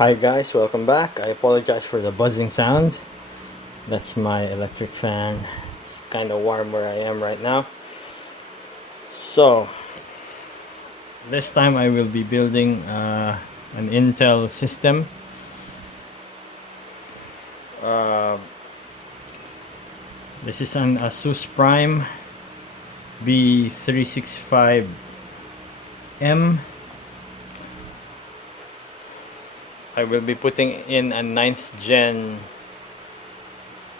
Hi guys, welcome back. I apologize for the buzzing sound. That's my electric fan. It's kind of warm where I am right now. So, this time I will be building an Intel system. Uh, this is an Asus Prime B365M. I will be putting in a 9th gen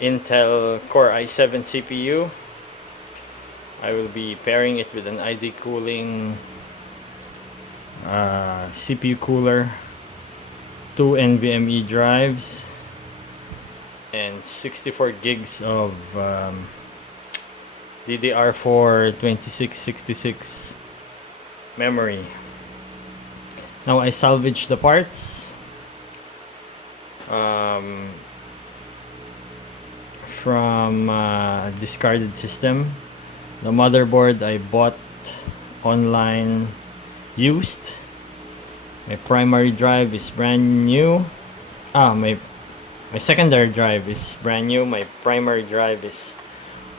Intel Core i7 CPU. I will be pairing it with an ID cooling CPU cooler, 2 NVMe drives, and 64 gigs of DDR4 2666 memory. Now I salvaged the parts from a discarded system. The motherboard I bought online used. My primary drive is brand new. My secondary drive is brand new. My primary drive is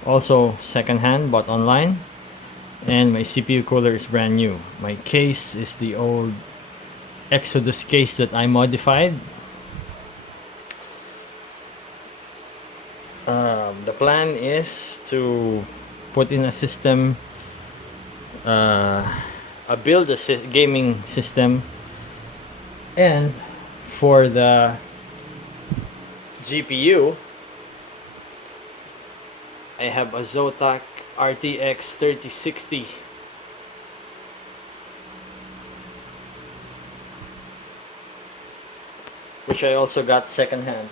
also secondhand, bought online. And my CPU cooler is brand new. My case is the old Exodus case that I modified. The plan is to put in a system, build a gaming system, and for the GPU, I have a Zotac RTX 3060. Which I also got secondhand.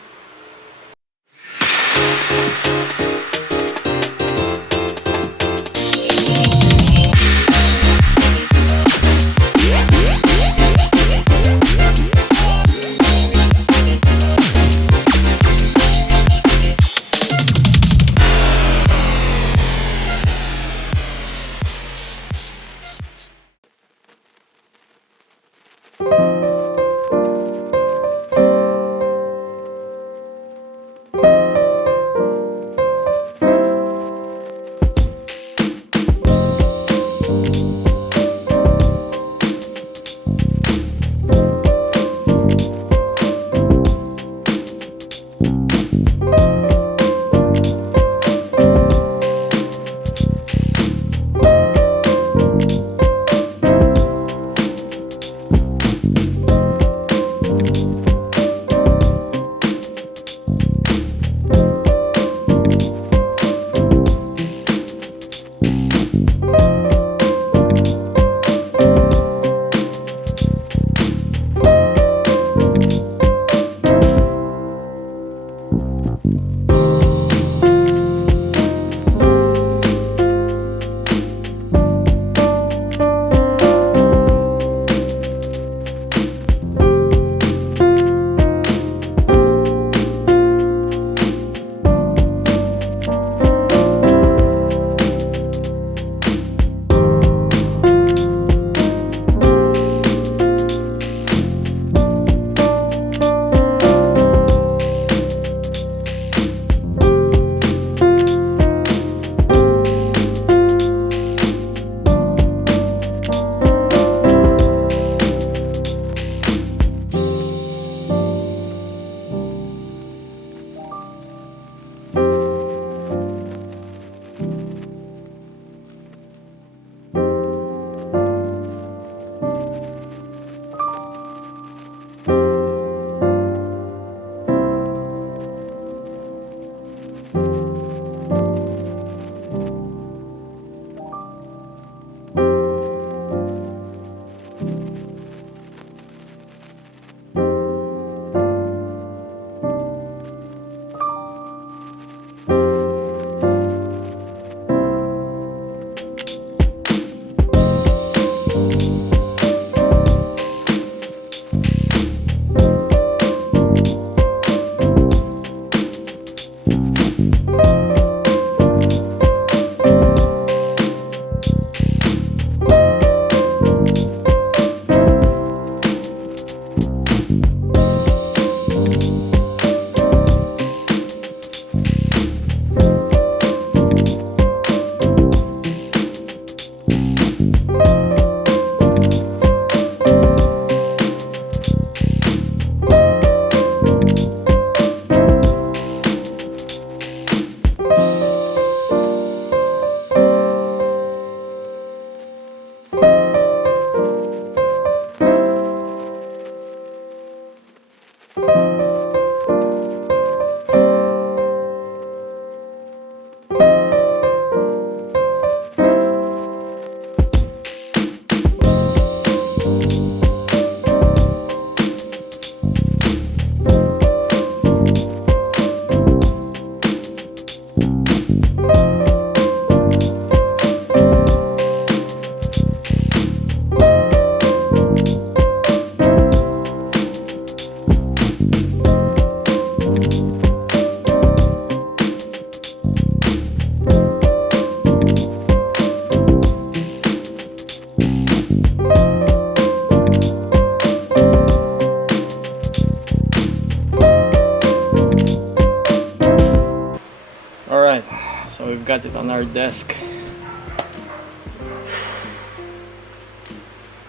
got it on our desk.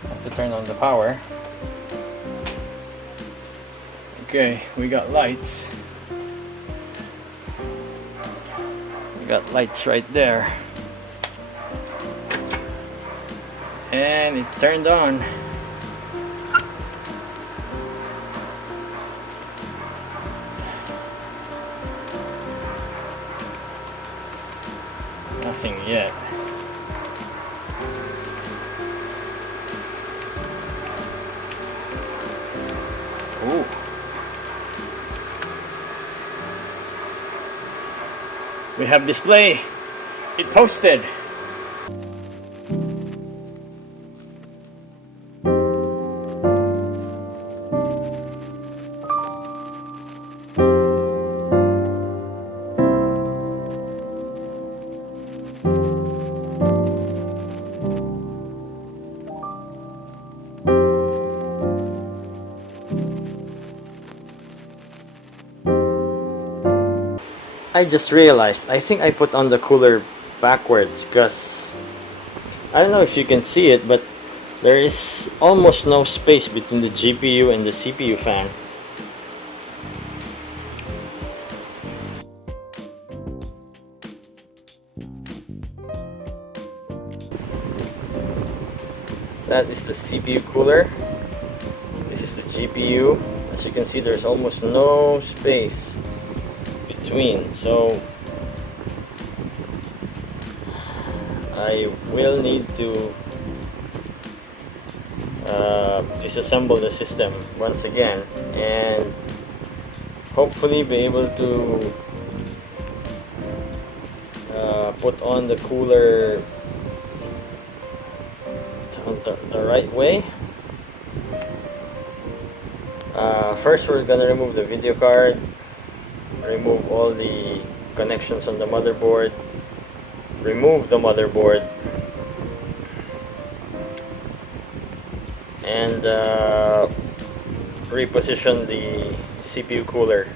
Have to turn on the power. Okay, we got lights. We got lights right there. And it turned on. Nothing yet. Ooh. We have display. It posted. I just realized, I think I put on the cooler backwards because I don't know if you can see it, but there is almost no space between the GPU and the CPU fan. That is the CPU cooler. This is the GPU. As you can see, there's almost no space between, so I will need to disassemble the system once again and hopefully be able to put on the cooler the right way. First, we're gonna remove the video card, remove all the connections on the motherboard, remove the motherboard, and reposition the CPU cooler.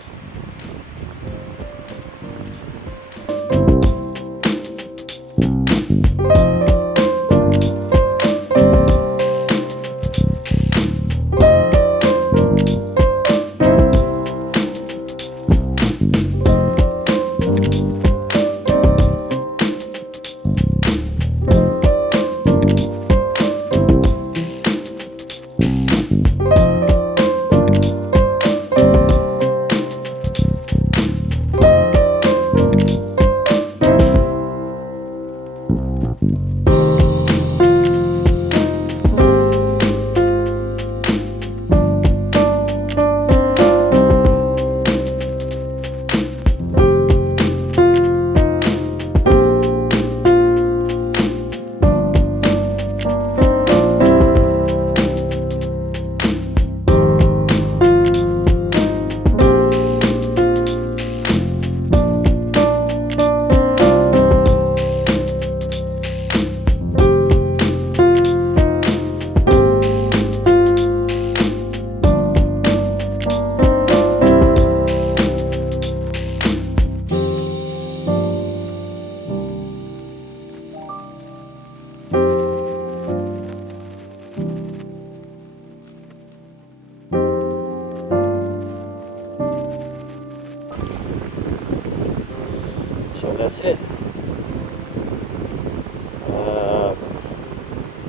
So that's it.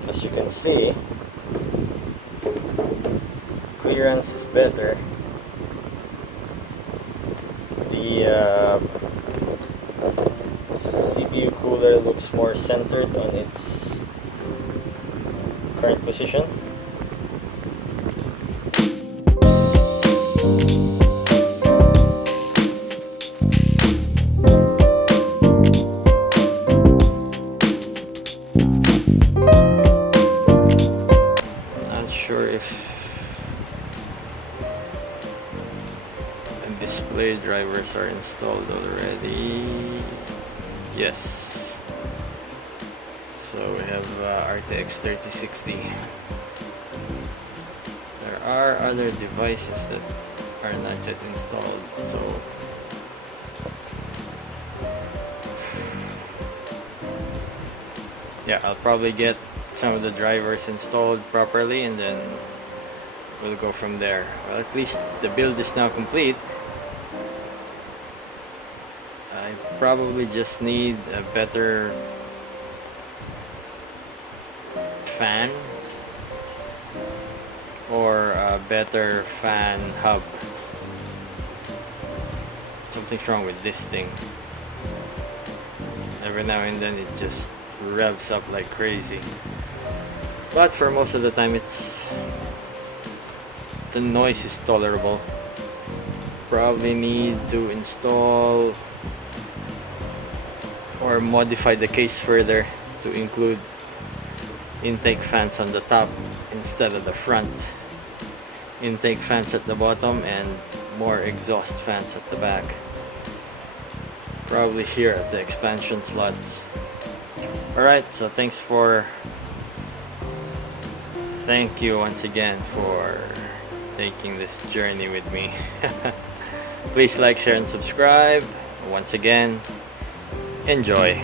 As you can see, clearance is better. The CPU cooler looks more centered on its current position. Not sure if the display drivers are installed already. Yes. So we have RTX 3060. There are other devices that are not yet installed, so yeah, I'll probably get some of the drivers installed properly, and then we'll go from there. Well, at least the build is now complete. I probably just need a better fan or a better fan hub. Something's wrong with this thing. Every now and then it just revs up like crazy. But for most of the time the noise is tolerable. Probably need to install or modify the case further to include intake fans on the top instead of the front. Intake fans at the bottom and more exhaust fans at the back. Probably here at the expansion slots. Alright, so thank you once again for taking this journey with me. Please like, share, and subscribe. Once again, enjoy.